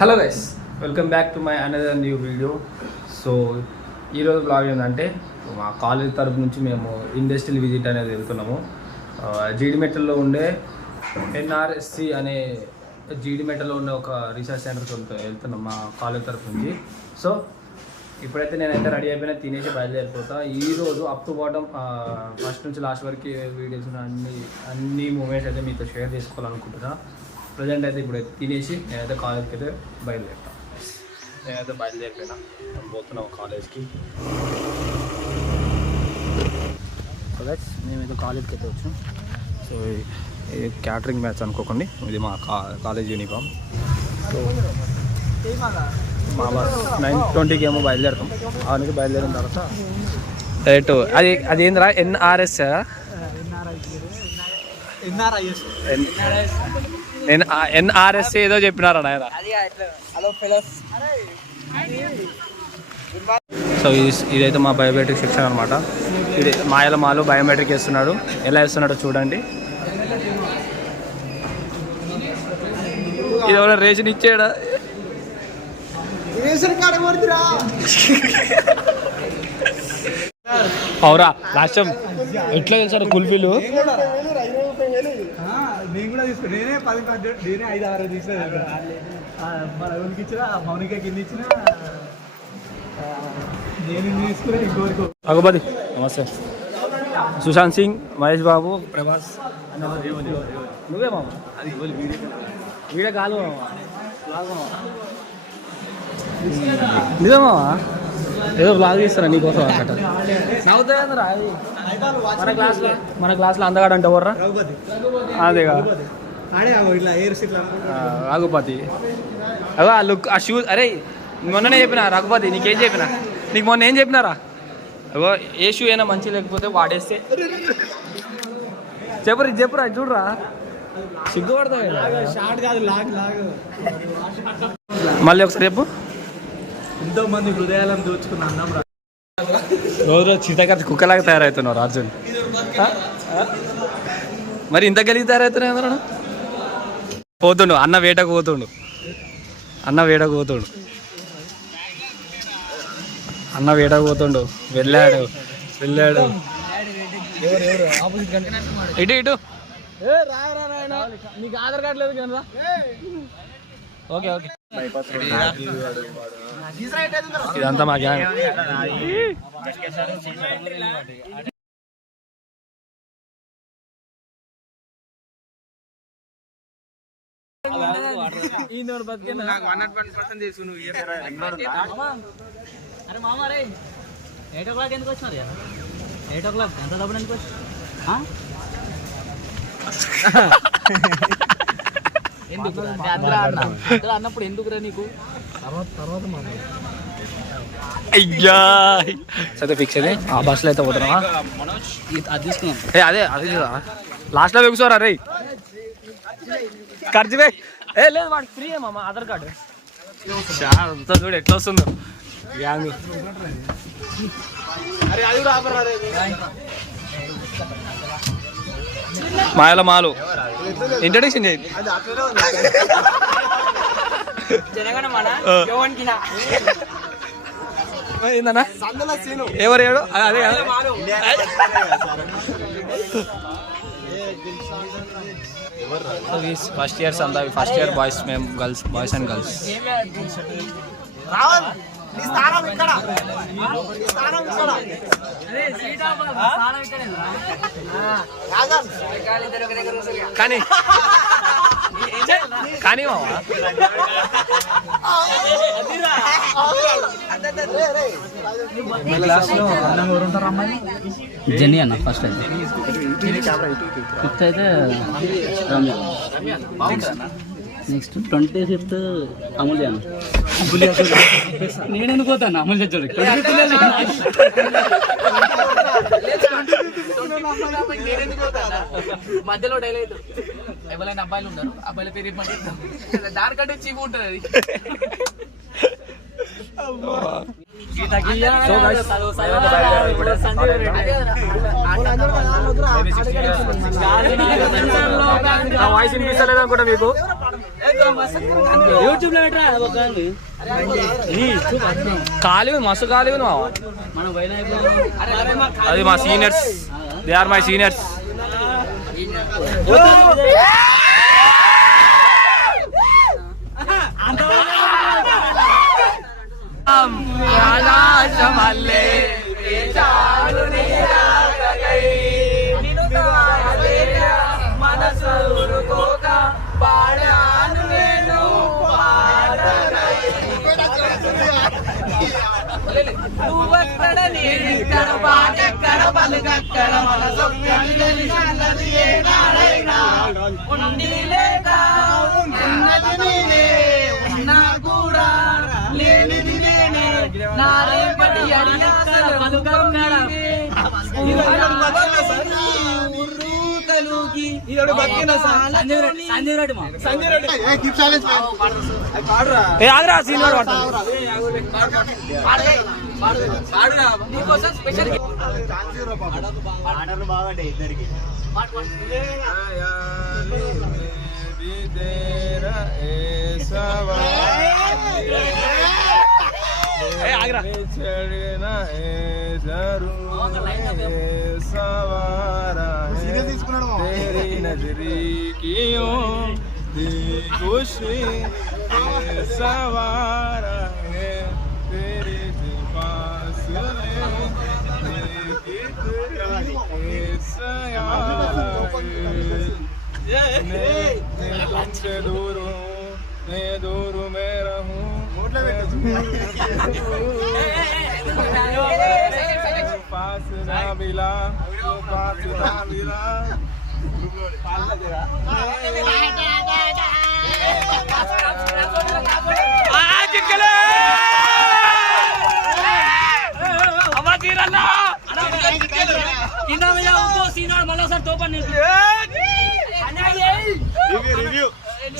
Hello guys, welcome back to my another new video. So ఈరోజు blog ఏంటంటే మా college తరపు నుంచి మేము ఇండస్ట్రియల్ విజిట్ అనేది వెళ్తున్నాము. జీడిమెట్టల్లో ఉండే ఎన్ఆర్ఎస్సి అనే జీడిమెట్టలో ఉండే ఒక రీసెర్చ్ సెంటర్కి వెళ్తున్నాం మా కాలేజ్ తరపు నుంచి. సో ఇప్పుడైతే నేనైతే రెడీ అయిపోయినా, తినేసి బయలుదేరిపోతా. ఈరోజు అప్ టు బాటమ్ ఫస్ట్ నుంచి లాస్ట్ వరకు వీడియోస్ అన్ని మూమెంట్స్ అయితే మీతో షేర్ చేసుకోవాలనుకుంటున్నా. ప్రజెంట్ అయితే ఇప్పుడైతే తినేసి నేనైతే కాలేజ్కి అయితే బయలుదేరుతాను. నేనైతే బయలుదేరిపోయినా, పోతున్నాం కాలేజ్కి. సో గైస్, మేమైతే కాలేజ్కి అయితే వచ్చాం. సో ఇది క్యాటరింగ్ మ్యాచ్ అనుకోకండి, ఇది మా కాలేజ్ యూనిఫామ్. సో మా బస్ 9:20కి ఏమో బయలుదేరుతాం. అవన్నీ బయలుదేరిన తర్వాత డైరెక్ట్ అది ఏందిరా ఎన్ఆర్ఎస్ ఏదో చెప్పినారా నాయన. సో ఇదైతే మా బయోమెట్రిక్ సెక్షన్ అనమాట. ఇది మాలో బయోమెట్రిక్ వేస్తున్నాడు. ఎలా వేస్తున్నాడో చూడండి. ఇది ఎవరైనా రేషన్ ఇచ్చాడా? అవురా రాష్ట్రం ఎట్లా తెలుసారు కుల్ఫీలు? నేను కూడా తీసుకున్నా. నేనే 5-6 తీసిన. మనకి ఇచ్చిన మౌనికకి ఎన్ని ఇచ్చిన నేను తీసుకున్నా. ఇంకోరికి అగోపతి నమస్తే. సుశాంత్ సింగ్, మహేష్ బాబు, ప్రభాస్. నువ్వే మామ? అది వీడియో కాలు నిజమా? ఏదో బ్లాగ్ తీస్తారా నీకోసం అన్నట్టు. నవ్వుతుందిరా. మన క్లాస్లో అందగాడు అంటే ఎవర్రా? అదేగా రఘుపతి. అగో ఆ లుక్, ఆ షూస్. అరే మొన్ననే చెప్పినా రఘుపతి, నీకేం చెప్పినా? నీకు మొన్న ఏం చెప్పినారా? అగో ఏ షూ అయినా మంచి లేకపోతే వాడేస్తే చెప్పురా చూడరా, సిగ్గుపడతా. మళ్ళీ ఒకసారి చెప్పు. ఎంతో మంది హృదయాలను దోచుకున్న అన్నం రోజు చీతకత్తి కుక్కలాగా తయారవుతున్నావు అర్జున్. మరి ఇంత కలిగి తయారవుతున్నాయి అందరూ. పోతుండు అన్న వేటకు పోతుండు. వెళ్ళాడు. ఇటు నీకు ఆధార్ కార్డు లేదు కదా? ఓకే ఇదంతా మా గ్యాంగ్. అరే మామ, రే 8 o'clock ఎందుకు వచ్చినారు? 8 o'clock ఎంత డబ్బులు ఎందుకు వచ్చి అన్నప్పుడు ఎందుకురా నీకు? అయ్యా సరే ఫిక్స్ అయితే ఆ బస్సులో అయితే పోతున్నావా? అది తీసుకున్నాం. అదే లాస్ట్లో వెగుసారా రే ఖర్చు వే. లేదు వాడికి ఫ్రీ మామ ఆధార్ కార్డు. అంతా చూడు ఎట్లా వస్తుందో గ్యాంగ్. మాలు ఇంట్రడక్షన్ చేయండి. ఏందన్నా ఎవరు ఏడు? అదే ఫస్ట్ ఇయర్స్ అంతా. ఫస్ట్ ఇయర్ బాయ్స్, మేము గర్ల్స్, బాయ్స్ అండ్ గర్ల్స్. కానీ జెన్నీ అన్న ఫస్ట్ అయితే. ఫిఫ్త్ అయితే నెక్స్ట్ 25th అమూల్య అన్న. నేను అనుకోతాను అమూల్య చూడు. మధ్యలో డైలైట్ ఎవరైనా అబ్బాయిలు ఉన్నారు, అబ్బాయిల పేరు ఇవ్వమంటే దానికంటే చీపు ఉంటుంది అది. నా వాయిస్ వినిపిస్తలేదు అనుకుంటా మీకు. యూట్యూబ్ లో ఖాళీ మస్తు ఖాళీ ఉంది మావా. అది మా seniors, they are my seniors. दूर में रहूं पास ना मिला पास ना मिला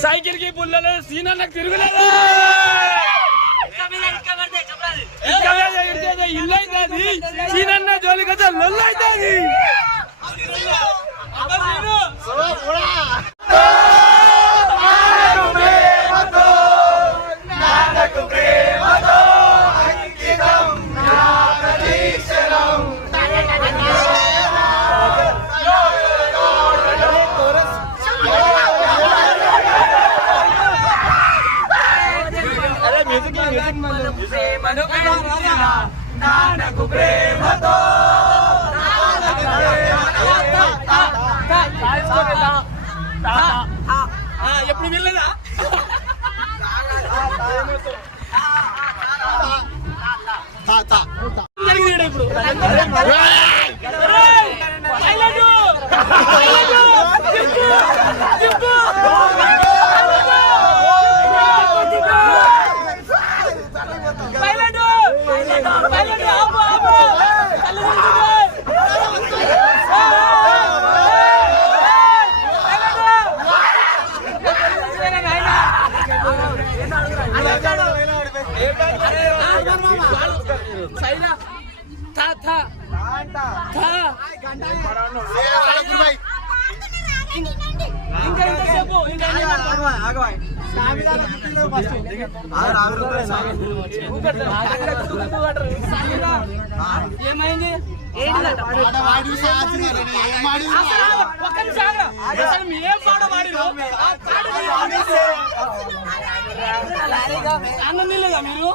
సైకిల్ కి పుల్లలే సీనా నాకు తిరుగులేదు ఇల్లు అవుతుంది సీనన్న జోలికి లొల్లు అవుతుంది ఎప్పుడు వెళ్ళదా ఇప్పుడు ఏమైంది ఆనందం లేదా మీరు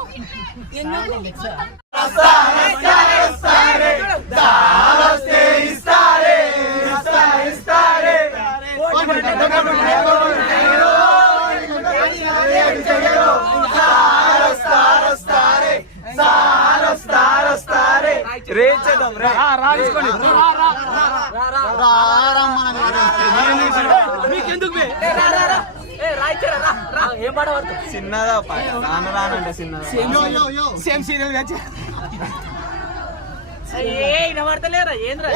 మీకెందుకు ఏం పాట పడుతుంది చిన్నదా రానంటే చిన్న సేమ్ సీరియల్ వినబడతలేరా ఏంద్రా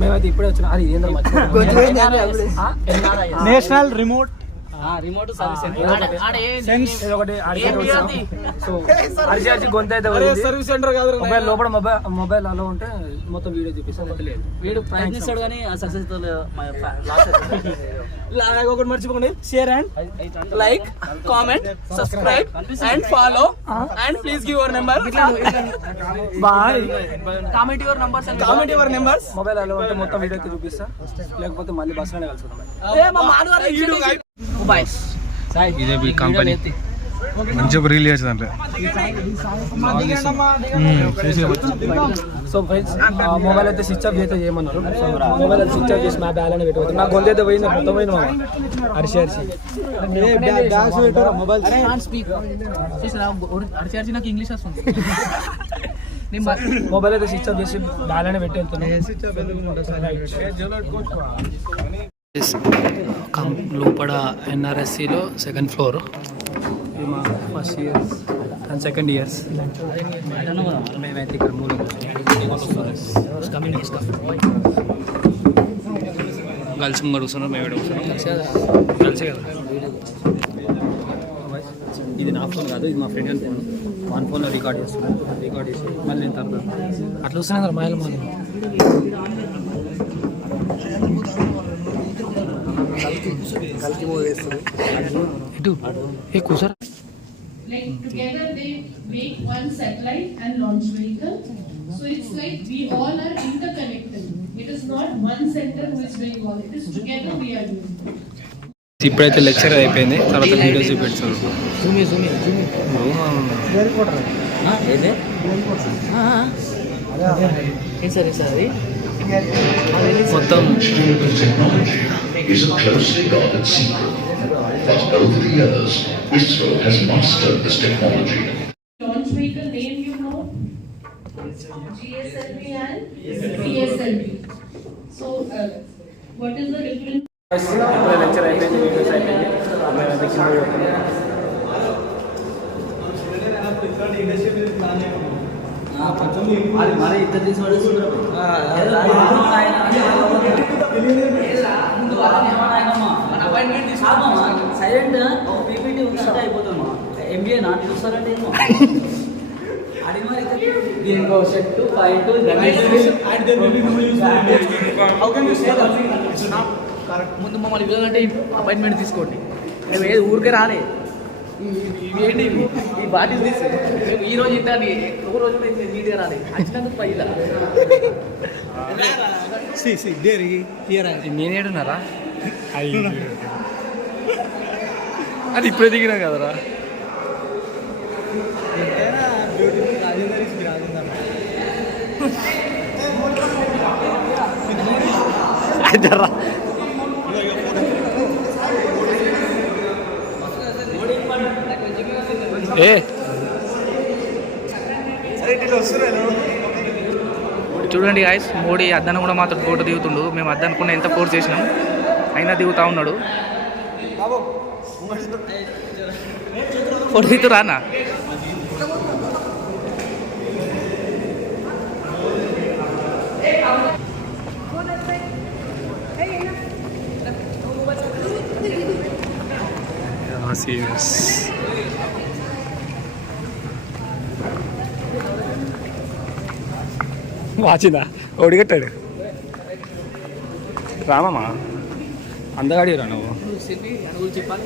మేమైతే ఇప్పుడే వచ్చిన నేషనల్ రిమోట్ రిమోట్ సో అరిచి గొంతు అయితే సర్వీస్ సెంటర్ కాదు మొబైల్ లోపల మొబైల్ అలా ఉంటే మొత్తం వీడియో చూపిస్తాను అయితే లేదు. వీడు ప్రయత్నిస్తాడు కానీ సక్సెస్ ఒకటి మర్చిపోకండి, share and like, comment, subscribe and follow and please give your number. Bye. Comment your numbers. Mobile అలా ఉంటే మొత్తం వీడియో అయితే చూపిస్తా, లేకపోతే మళ్ళీ బస్ లోనే కలుసుకుందాం. ఇదే ఈ కంపెనీ మంచిగా రీల్ చేసేదంటే సో ఫ్రెండ్స్ మొబైల్ అయితే స్విచ్ ఆఫ్ అయితే చేయమన్నారు. సో మొబైల్ అయితే స్విచ్ ఆఫ్ చేసి నా బ్యాగ్ అనే పెట్టుకోవచ్చు. నా గొంతు అయితే పోయింది, మొత్తం పోయింది మా అరిచి మొబైల్ అరిచి నాకు ఇంగ్లీష్ వస్తుంది. మొబైల్ అయితే స్విచ్ ఆఫ్ చేసి బ్యాగ్ అనే పెట్టి వెళ్తున్నాను. లోపల ఎన్ఆర్ఎస్సిలో సెకండ్ ఫ్లోర్, మా first years and second years. మేమైతే ఇక్కడ మూల గర్ల్స్ ముంగడు కూర్చున్నాం, మేము కూర్చున్నాం కలిసే కదా. ఇది నా ఫోన్ కాదు, ఇది మా ఫ్రెండ్ అని ఫోన్. వన్ ఫోన్లో రికార్డ్ చేస్తున్నాను, రికార్డ్ చేసి మళ్ళీ నేను తర్వాత అట్లా వస్తున్నాను కదా మాయలు మాది. ఇటు ఏ కూర్చోరా. Like together they make one satellite and launch vehicle. So it's like we all are interconnected. It is not one center who is doing all. It is together we are doing. ఇప్పుడైతే lecture అయిపోయింది, తర్వాత videos చూపెడతారు. మొత్తం is a closely guarded secret, but over the years, ISRO has mastered this technology. Launch vehicle name you know? GSLV and PSLV. So what is the difference? ఇప్పుడు lecture అయిపోయింది, videos అయిపోయింది. మరి ఇంత తీసుకోవాలి silent PPT ఉంటే అయిపోతామా. MBA not చూస్తారంటే ఏమో అది మరి దీనికో షర్టు ప్యాంటు ముందు మమ్మల్ని పిల్లలంటే అపాయింట్మెంట్ తీసుకోండి. మేము ఏది ఊరికే రాలే. ఏంటి ఈ బాటిల్ తీసి మేము ఈ రోజు ఇంటాన్ని ఒక రోజు నీట్గా రాలే. వచ్చినందుకు పైలా నేనేడున్నారా అది ఇప్పుడే దిగినా కదరా. ఏ చూడండి గాయస్, మోడీ అద్దను కూడా మాత్రం ఫోటో దిగుతుండు. మేము అద్దనుకున్న ఎంత ఫోర్స్ చేసినాం అయినా దిగుతా ఉన్నాడు. ఫోటో దిగుతూ రానా. వాచిందా ఓడిగట్టాడు రామమ్మా అందగాడి రా నువ్వు. చెప్పాలి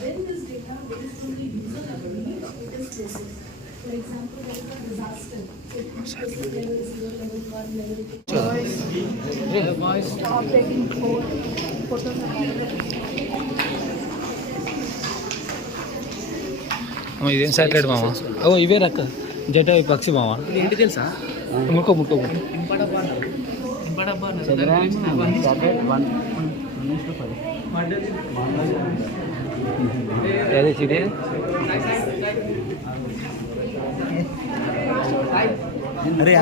Then this data based on the user level, it is processed. For example, there is a disaster. It processes level 0, level 1, level 2. Stop taking photos. ఇదేం సాటిలైట్ మామ. ఓ ఇవే రక్క జట పక్షి మామ. ఏంటి తెలుసా? ముక్కో ముక్కో ఏది సిటీ అరే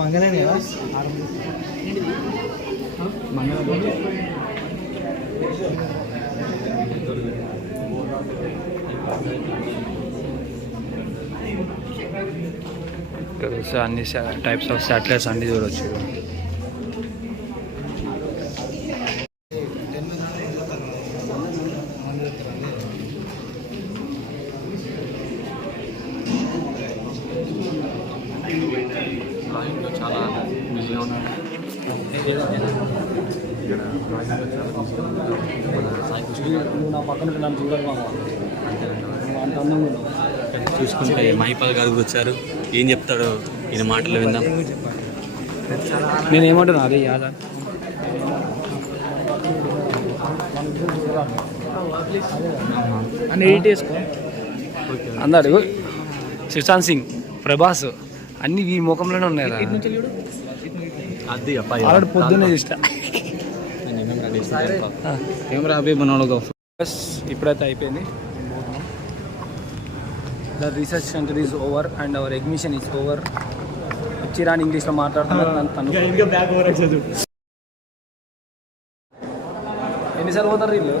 మంగళనే కదా ఇక్కడ చూస్తే అన్ని టైప్స్ ఆఫ్ శాటిలైట్స్ అన్ని చూడవచ్చు. చాలా బిజీగా ఉన్నారు. నా పక్కన నన్ను చూడాలి అంత అందంగా ఉన్నావు. చూసుకుంటే మహిపాల్ గారు వచ్చారు. ఏం చెప్తాడో ఈయన మాటలు విందాం. నేను ఏమంటున్నా అదే యాద అని ఎడిట్ చేసుకో. అందరు సుశాంత్ సింగ్, ప్రభాస్ అన్ని ఈ ముఖంలోనే ఉన్నాయి. అది ఆల్రెడీ పొద్దున్నే చూసిన. ఇప్పుడైతే అయిపోయింది. The research centre is over and our admission is over. చిరాని ఇంగ్లీష్లో మాట్లాడుతున్నారు. ఎన్నిసార్లు పోతారు వీళ్ళు?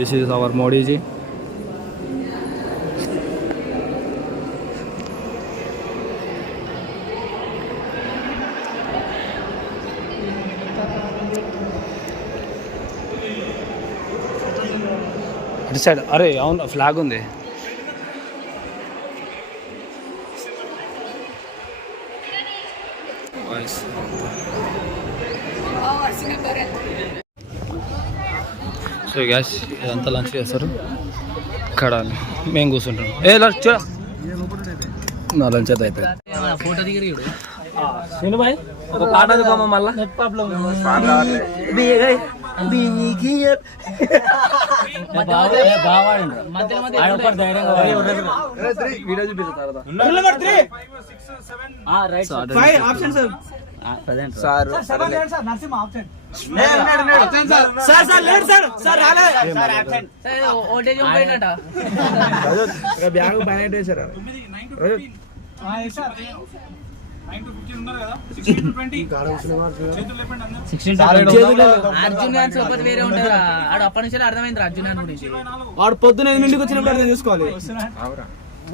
This is our Modiji. అటు సైడ్ అరే అవును ఫ్లాగ్ ఉంది. సో గ్యాస్ ఇదంతా లంచ్ చేస్తారు. ఇక్కడ మేము కూర్చుంటాం. చూడ నా లంచ్ అయితే అయిపోయింది. ఫోటో దిగి బాయ్ ఒక పాట అందుకోమా మళ్ళా. అర్జున్ వేరే ఉంటారా? ఆడు అప్పటి నుంచి అర్థమైంది అర్జున్ గురించి. వాడు పొద్దున 8 వచ్చినప్పుడు అర్థం చేసుకోవాలి.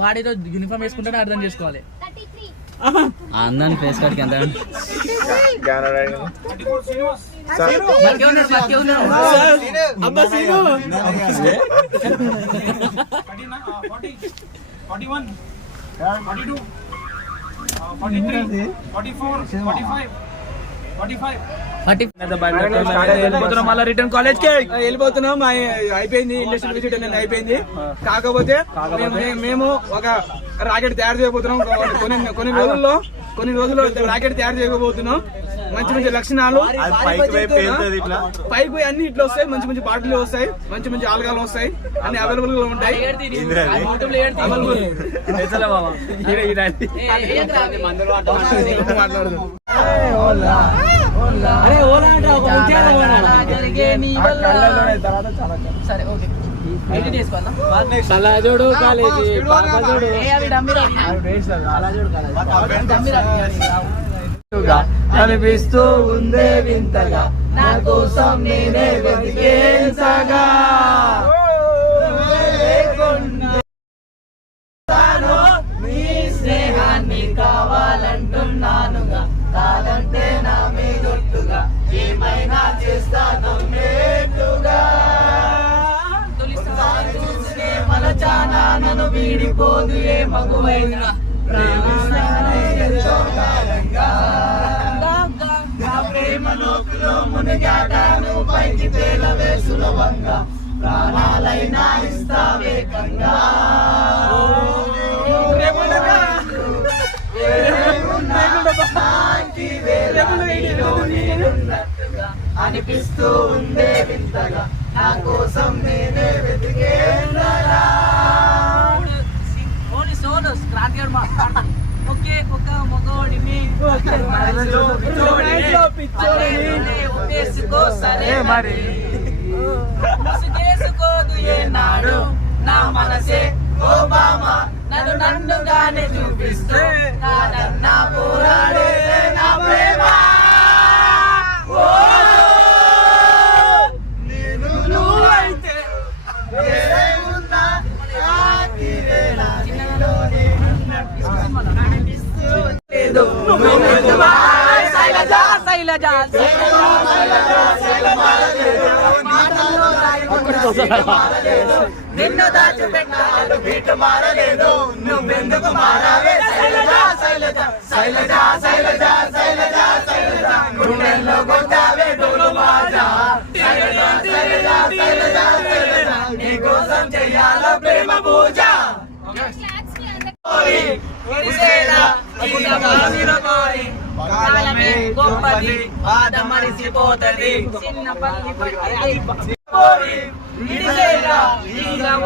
వాడితో యూనిఫామ్ వేసుకుంటే అర్థం చేసుకోవాలి. అందానికి ఫేస్ కార్డ్కి ఎంత? మళ్ళీ రిటర్న్ కాలేజ్ కి వెళ్ళిపోతున్నాం. అయిపోయింది ఇండస్ట్రియల్ విజిట్ అనేది అయిపోయింది. కాకపోతే మేము ఒక రాకెట్ తయారు చేయబోతున్నాం. కొన్ని రోజుల్లో రాకెట్ తయారు చేయబోతున్నాం. మంచి మంచి లక్షణాలు పైకి అన్ని ఇట్లా వస్తాయి. మంచి మంచి బాటిల్ వస్తాయి. మంచి మంచి ఆల్గాలు వస్తాయి. అన్ని అవైలబుల్ గా ఉంటాయి. కళాజోడు కాలేజీ కనిపిస్తూ ఉందే వింతగా, నా కోసం నేనే వెతికేసగా. నీ స్నేహాన్ని కావాలంటున్నానుగా, కాదంటే నా మీదొట్టుగా ఏమైనా చేస్తాను నేటుగా. చూస్తే మలచానా నన్ను వీడిపోదు ఏ మగువైనా. ప్రేమ లోకులో మునిగాను పైకి తేలవే సులభంగా, ప్రాణాలైనా ఇస్తావేకంగా. అనిపిస్తూ ఉందే వింతగా, నా కోసం నేనే వెతికేందగా. ఒకే ఒక మొగోడిని ఒప్పేసుకో సరే మరి ముసుగేసుకోదు ఏనాడు నా మనసే ఓబామా నన్నుగానే చూపిస్తూ కాదన్నా పోరాడే నా ప్రేమ నువ్వైతే నిన్ను దాచిపెట్టాను బీట మారలేదు నువ్వెందుకు మారావే శైలజ శైలజ శైలజ శైలజ శైలజ గుండెల్లో కొట్టావే డోలు బాజా శైలజ శైలజ శైలజ శైలజ నీకోసం చెయ్యాల ప్రేమ పూజ కాలమే గొప్పది బాధ మరిసిపోతది చిన్న పల్లి పట్టి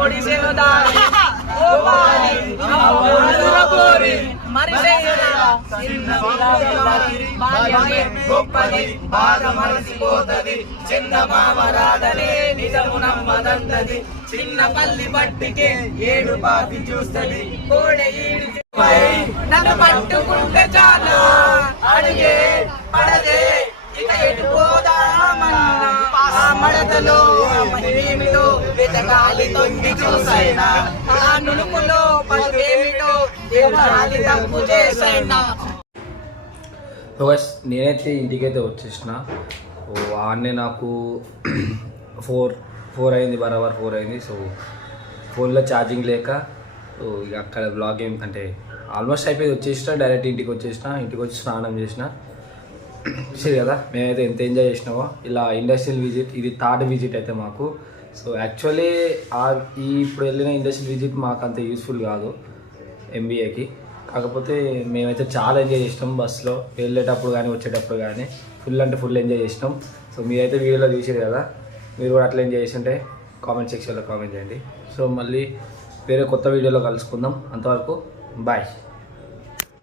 ఒడిసేలో దారి గోపాలి పోరి బాల్యమే గొప్పది బాధ మరిసిపోతది చిన్న మామరాధనే నిజము నమ్మదంతది చిన్న పల్లి పట్టికే ఏడు పాపి చూస్తది కోడె నన్ను పట్టుకుంటే చాలు అడిగే పడదే ఇక ఎటుపోదామన్నా ఆ మడతలో మహిమేమిటో వెతకాలి తొంగి చూసైనా ఆ నునుపులో పలుకేమిటో దేవాలి తప్పు చేసైనా. నేనైతే ఇంటికైతే వచ్చేసిన. ఆడనే నాకు 4 అయింది, బరాబర్ 4 అయింది. సో ఫోన్లో ఛార్జింగ్ లేక ఇక అక్కడ బ్లాగ్ అంటే ఆల్మోస్ట్ అయిపోయి వచ్చేసిన. డైరెక్ట్ ఇంటికి వచ్చేసిన. ఇంటికి వచ్చి స్నానం చేసిన. సరే కదా, మేమైతే ఎంత ఎంజాయ్ చేసినామో. ఇలా ఇండస్ట్రియల్ విజిట్ ఇది 3rd విజిట్ అయితే మాకు. సో యాక్చువల్లీ ఇప్పుడు వెళ్ళిన ఇండస్ట్రియల్ విజిట్ మాకు అంత యూస్ఫుల్ కాదు ఎంబీఏకి. కాకపోతే మేమైతే చాలా ఎంజాయ్ చేసినాం. బస్సులో వెళ్ళేటప్పుడు కానీ వచ్చేటప్పుడు కానీ ఫుల్ అంటే ఫుల్ ఎంజాయ్ చేసినాం. సో మీరైతే వీడియోలో చూసారు కదా, మీరు కూడా అట్లా ఎంజాయ్ చేస్తుంటే కామెంట్ సెక్షన్లో కామెంట్ చేయండి. సో మళ్ళీ వేరే కొత్త వీడియోలో కలుసుకుందాం. అంతవరకు బాయ్.